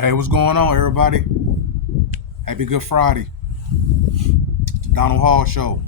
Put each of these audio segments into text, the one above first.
Hey, what's going on, everybody? Happy Good Friday. It's the Donald Hall Show.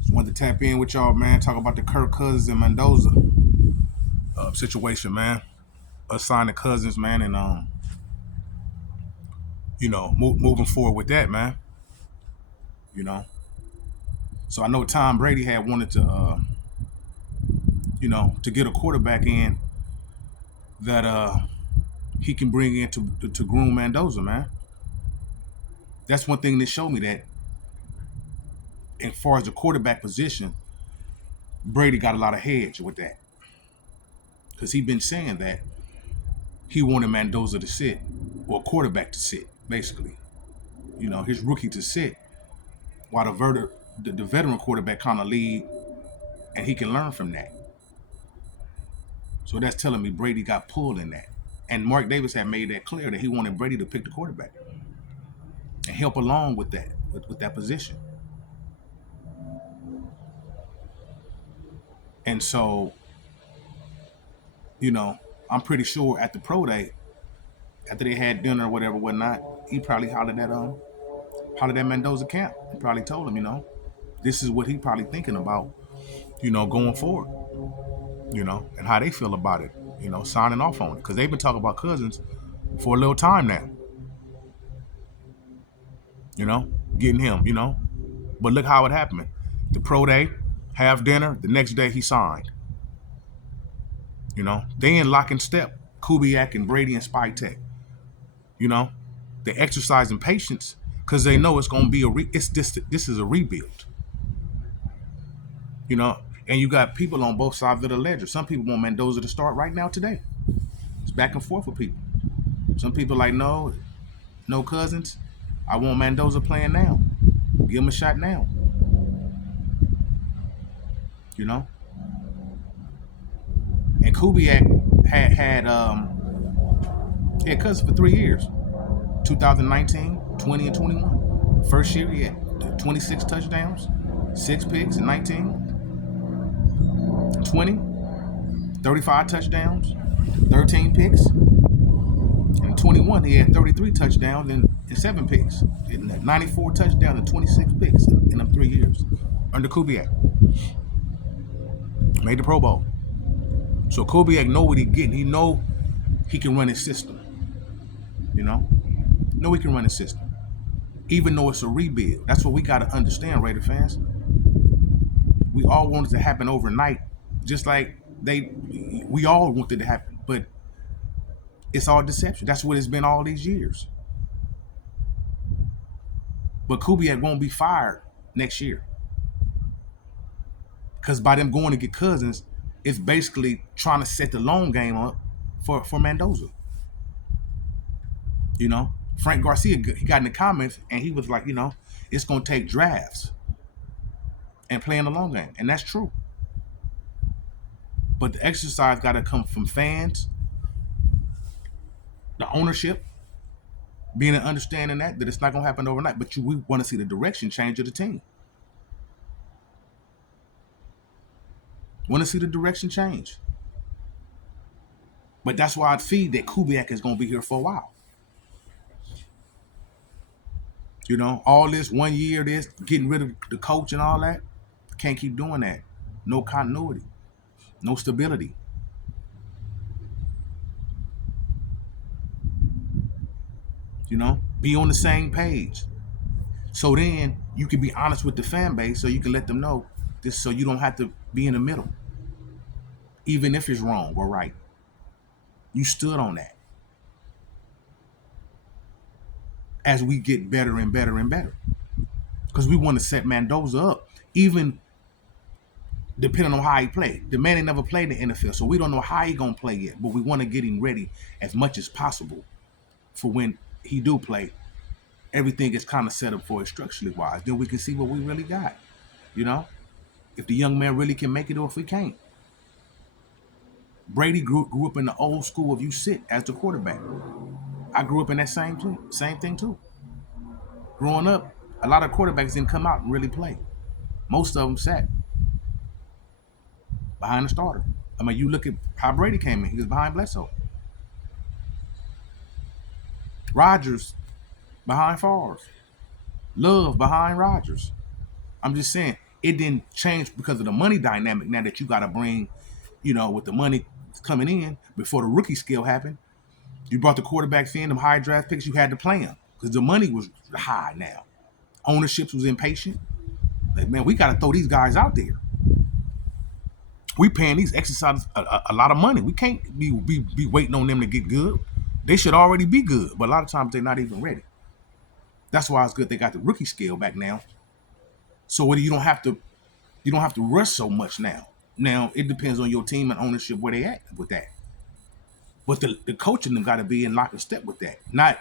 Just wanted to tap in with y'all, man. Talk about the Kirk Cousins and Mendoza situation, man. Us signing Cousins, man, and moving forward with that, man. You know, so I know Tom Brady had wanted to, to get a quarterback in that he can bring in to groom Mendoza, man. That's one thing that showed me that, as far as the quarterback position, Brady got a lot of hedge with that because he been saying that he wanted Mendoza to sit, or quarterback to sit, basically. His rookie to sit, while the veteran quarterback kind of lead, and he can learn from that. So that's telling me Brady got pulled in that. And Mark Davis had made that clear that he wanted Brady to pick the quarterback and help along with that, with that position. And so, you know, I'm pretty sure at the pro day, after they had dinner or whatever, whatnot, he probably hollered at Mendoza camp and probably told him, this is what he probably thinking about, going forward, and how they feel about it, signing off on it. Because they've been talking about Cousins for a little time now, you know, getting him, But look how it happened. The pro day, have dinner, the next day he signed. They in lock and step, Kubiak and Brady and Spytek. You know, they exercising patience because they know it's gonna be this is a rebuild. You know, and you got people on both sides of the ledger. Some people want Mendoza to start right now today. It's back and forth with people. Some people like, no Cousins. I want Mendoza playing now. Give him a shot now. You know? And Kubiak had Cousins for 3 years. 2019, 20, and 21. First year he had 26 touchdowns, 6 picks in 19, 20, 35 touchdowns, 13 picks. In 21, he had 33 touchdowns and 7 picks. 94 touchdowns and 26 picks in them 3 years under Kubiak. Made the Pro Bowl. So Kubiak know what he getting. He know he can run his system. Know he can run his system. Even though it's a rebuild. That's what we got to understand, Raider fans. We all want it to happen overnight, just like we all want it to happen. But it's all deception. That's what it's been all these years. But Kubiak won't be fired next year. Because by them going to get Cousins, it's basically trying to set the long game up for Mendoza. Frank Garcia, he got in the comments and he was like, it's going to take drafts and playing the long game. And that's true. But the exercise got to come from fans, the ownership, being an understanding that it's not going to happen overnight. But we want to see the direction change of the team. Want to see the direction change. But that's why I feed that Kubiak is going to be here for a while. All this 1 year, this getting rid of the coach and all that, can't keep doing that. No continuity, no stability. Be on the same page. So then you can be honest with the fan base, so you can let them know this, so you don't have to be in the middle, even if it's wrong or right. You stood on that. As we get better and better and better, because we want to set Mendoza up, even depending on how he played. The man ain't never played in the NFL, so we don't know how he gonna play yet. But we want to get him ready as much as possible for when he do play. Everything is kind of set up for it structurally wise. Then we can see what we really got. If the young man really can make it or if he can't. Brady grew up in the old school of you sit as the quarterback. I grew up in that same thing too. Growing up, a lot of quarterbacks didn't come out and really play. Most of them sat behind the starter. I mean, you look at how Brady came in. He was behind Bledsoe. Rodgers behind Favre. Love behind Rodgers. I'm just saying it didn't change because of the money dynamic now that you got to bring, with the money coming in before the rookie scale happened. You brought the quarterbacks in, them high draft picks, you had to play them because the money was high now. Ownership was impatient. Like, man, we got to throw these guys out there. We paying these exercises a lot of money. We can't be waiting on them to get good. They should already be good, but a lot of times they're not even ready. That's why it's good they got the rookie scale back now. So whether you don't have to rush so much now. Now it depends on your team and ownership where they at with that. But the coaching them got to be in lock and step with that. Not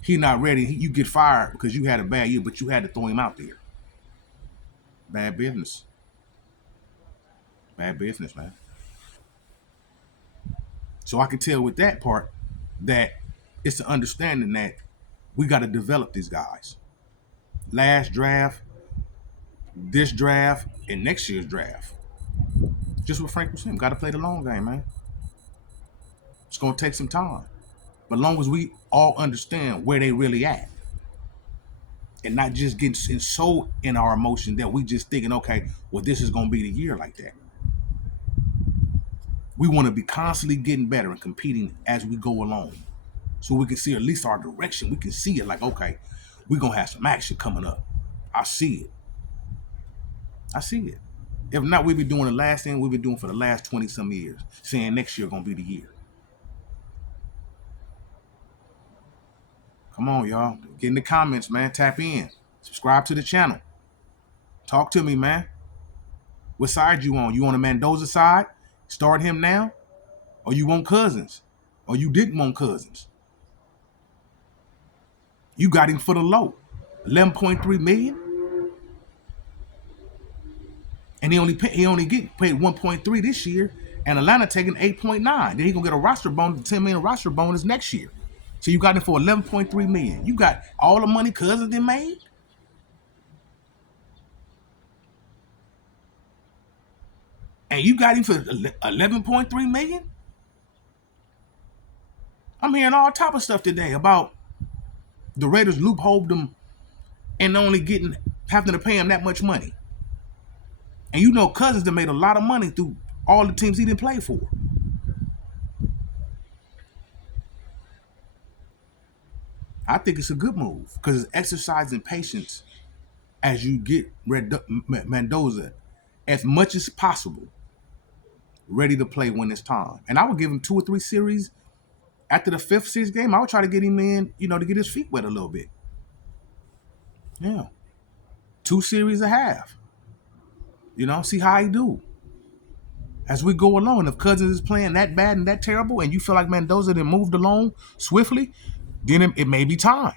he not ready. You get fired because you had a bad year, but you had to throw him out there. Bad business. Bad business, man. So I can tell with that part that it's an understanding that we got to develop these guys. Last draft, this draft, and next year's draft. Just what Frank was saying, got to play the long game, man. It's gonna take some time, but as long as we all understand where they really at, and not just getting so in our emotion that we just thinking, okay, well, this is gonna be the year like that. We want to be constantly getting better and competing as we go along, so we can see at least our direction. We can see it like, okay, we're gonna have some action coming up. I see it. I see it. If not, we've been doing the last thing we've been doing for the last 20 some years, saying next year gonna be the year. Come on, y'all. Get in the comments, man. Tap in. Subscribe to the channel. Talk to me, man. What side you on? You on the Mendoza side? Start him now? Or you want Cousins? Or you didn't want Cousins? You got him for the low. 11.3 million? And he only get paid 1.3 this year, and Atlanta taking 8.9. Then he gonna get a roster bonus, 10 million roster bonus next year. So you got him for 11.3 million. You got all the money Cousins then made? And you got him for 11.3 million? I'm hearing all type of stuff today about the Raiders loopholed them and only having to pay him that much money. And Cousins that made a lot of money through all the teams he didn't play for. I think it's a good move because it's exercising patience as you get Mendoza as much as possible ready to play when it's time. And I would give him 2 or 3 series. After the 5th, 6th game, I would try to get him in, to get his feet wet a little bit. Yeah. 2 series a half. See how he do. As we go along, if Cousins is playing that bad and that terrible, and you feel like Mendoza then moved along swiftly, then it may be time.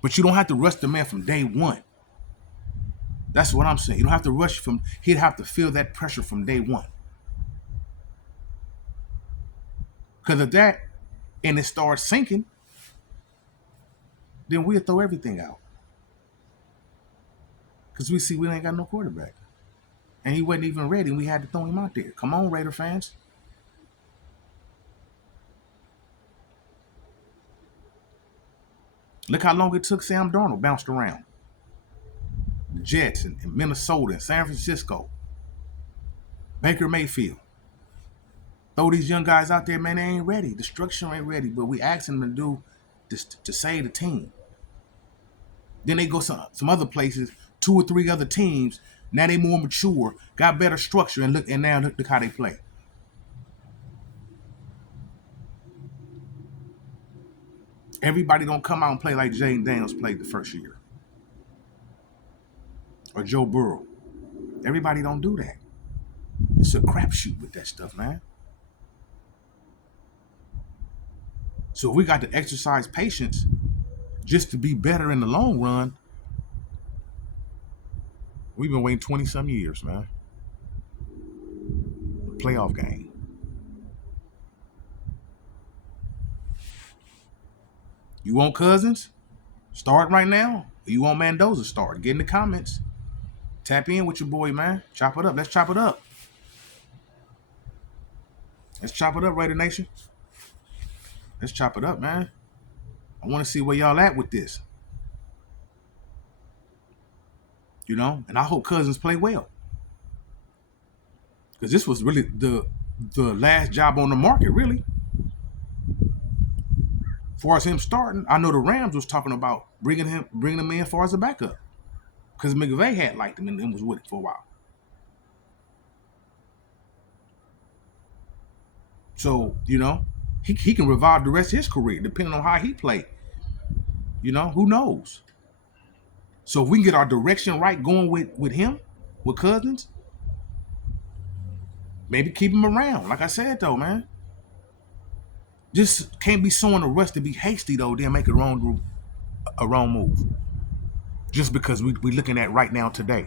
But you don't have to rush the man from day one. That's what I'm saying. You don't have to rush he'd have to feel that pressure from day one. Because of that, and it starts sinking, then we'll throw everything out. Because we see we ain't got no quarterback. And he wasn't even ready, and we had to throw him out there. Come on, Raider fans. Look how long it took Sam Darnold bounced around. The Jets and Minnesota and San Francisco. Baker Mayfield. Throw these young guys out there, man, they ain't ready. The structure ain't ready, but we asking them to do this to save the team. Then they go some other places, 2 or 3 other teams. Now they more mature, got better structure, and now look how they play. Everybody don't come out and play like Jay Daniels played the first year. Or Joe Burrow. Everybody don't do that. It's a crapshoot with that stuff, man. So if we got to exercise patience just to be better in the long run, we've been waiting 20-some years, man. Playoff game. You want Cousins? Start right now. Or you want Mendoza? Start. Get in the comments. Tap in with your boy, man. Chop it up. Let's chop it up. Let's chop it up, Raider Nation. Let's chop it up, man. I want to see where y'all at with this. And I hope Cousins play well. Because this was really the last job on the market, really. As far as him starting, I know the Rams was talking about bringing him in as far as a backup. Because McVay had liked him and was with him for a while. So, he can revive the rest of his career, depending on how he played. Who knows? So if we can get our direction right going with him, with Cousins, maybe keep him around. Like I said, though, man. Just can't be sowing the rush to be hasty, though, then make a wrong move. Just because we looking at right now today.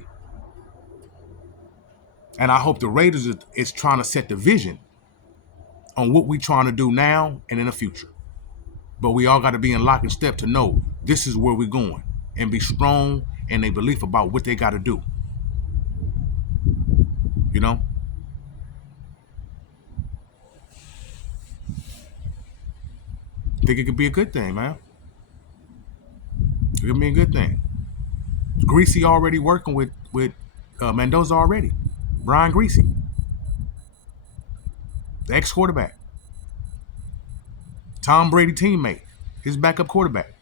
And I hope the Raiders is trying to set the vision on what we trying to do now and in the future. But we all got to be in lock and step to know this is where we're going and be strong in their belief about what they got to do. I think it could be a good thing, man. It could be a good thing. Greasy already working with Mendoza already. Brian Greasy, the ex-quarterback. Tom Brady teammate. His backup quarterback.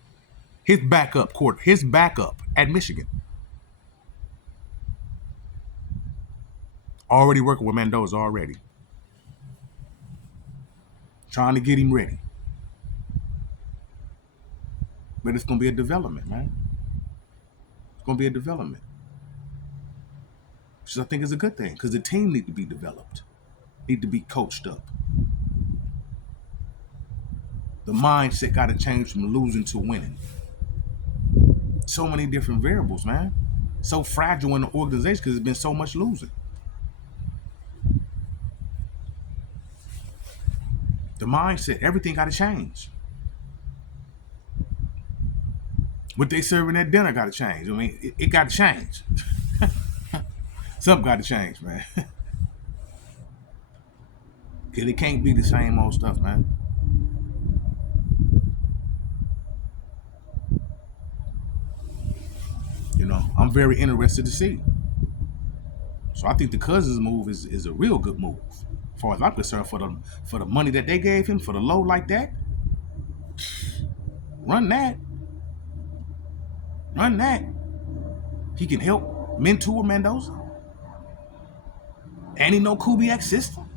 His backup at Michigan. Already working with Mendoza already. Trying to get him ready. But it's going to be a development, man. It's going to be a development. Which I think is a good thing because the team need to be developed. Need to be coached up. The mindset got to change from losing to winning. So many different variables, man. So fragile in the organization because there's been so much losing. The mindset, everything got to change. What they serving at dinner got to change. I mean, it got to change. Something got to change, man. Because it can't be the same old stuff, man. I'm very interested to see. So I think the Cousins move is a real good move. As far as I'm concerned, for the money that they gave him, for the low like that, run that. Run that. He can help mentor Mendoza. And he know Kubiak's system.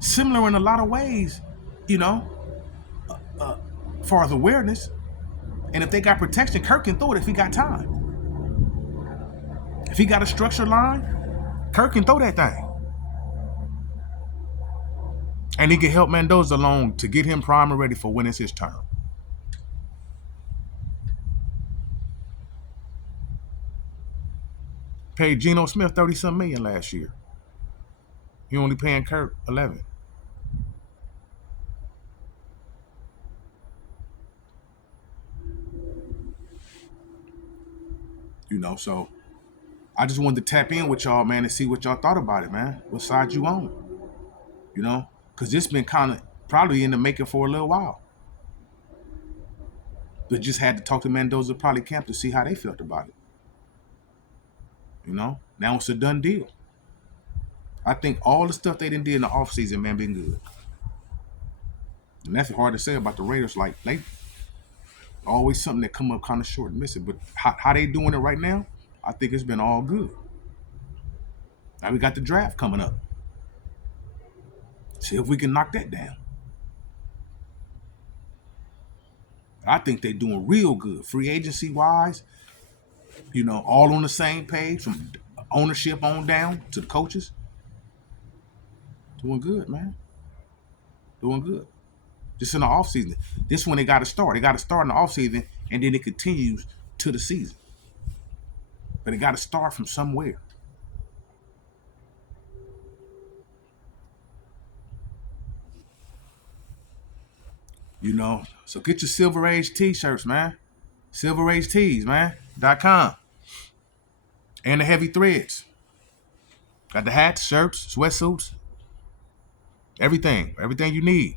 Similar in a lot of ways, as far as awareness. And if they got protection, Kirk can throw it if he got time. If he got a structured line, Kirk can throw that thing. And he can help Mendoza along to get him primed and ready for when it's his turn. Paid Geno Smith $30-something million last year. He only paying Kirk 11. So I just wanted to tap in with y'all, man, and see what y'all thought about it, man. What side you on? Because it's been kind of probably in the making for a little while. But just had to talk to Mendoza probably camp to see how they felt about it. Now it's a done deal. I think all the stuff they done did in the offseason, man, been good. And that's hard to say about the Raiders. Like, they always something that come up kind of short and missing. But how they doing it right now, I think it's been all good. Now we got the draft coming up. See if we can knock that down. I think they're doing real good. Free agency wise, all on the same page from ownership on down to the coaches. Doing good, man. Doing good. Just in the offseason. This one they got to start. They got to start in the offseason and then it continues to the season. But it got to start from somewhere. So get your Silver Age t-shirts, man. Silver Age tees, man. .com. And the heavy threads. Got the hats, shirts, sweatsuits. Everything you need.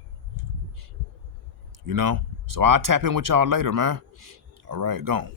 you know. So I'll tap in with y'all later, man. All right, gone.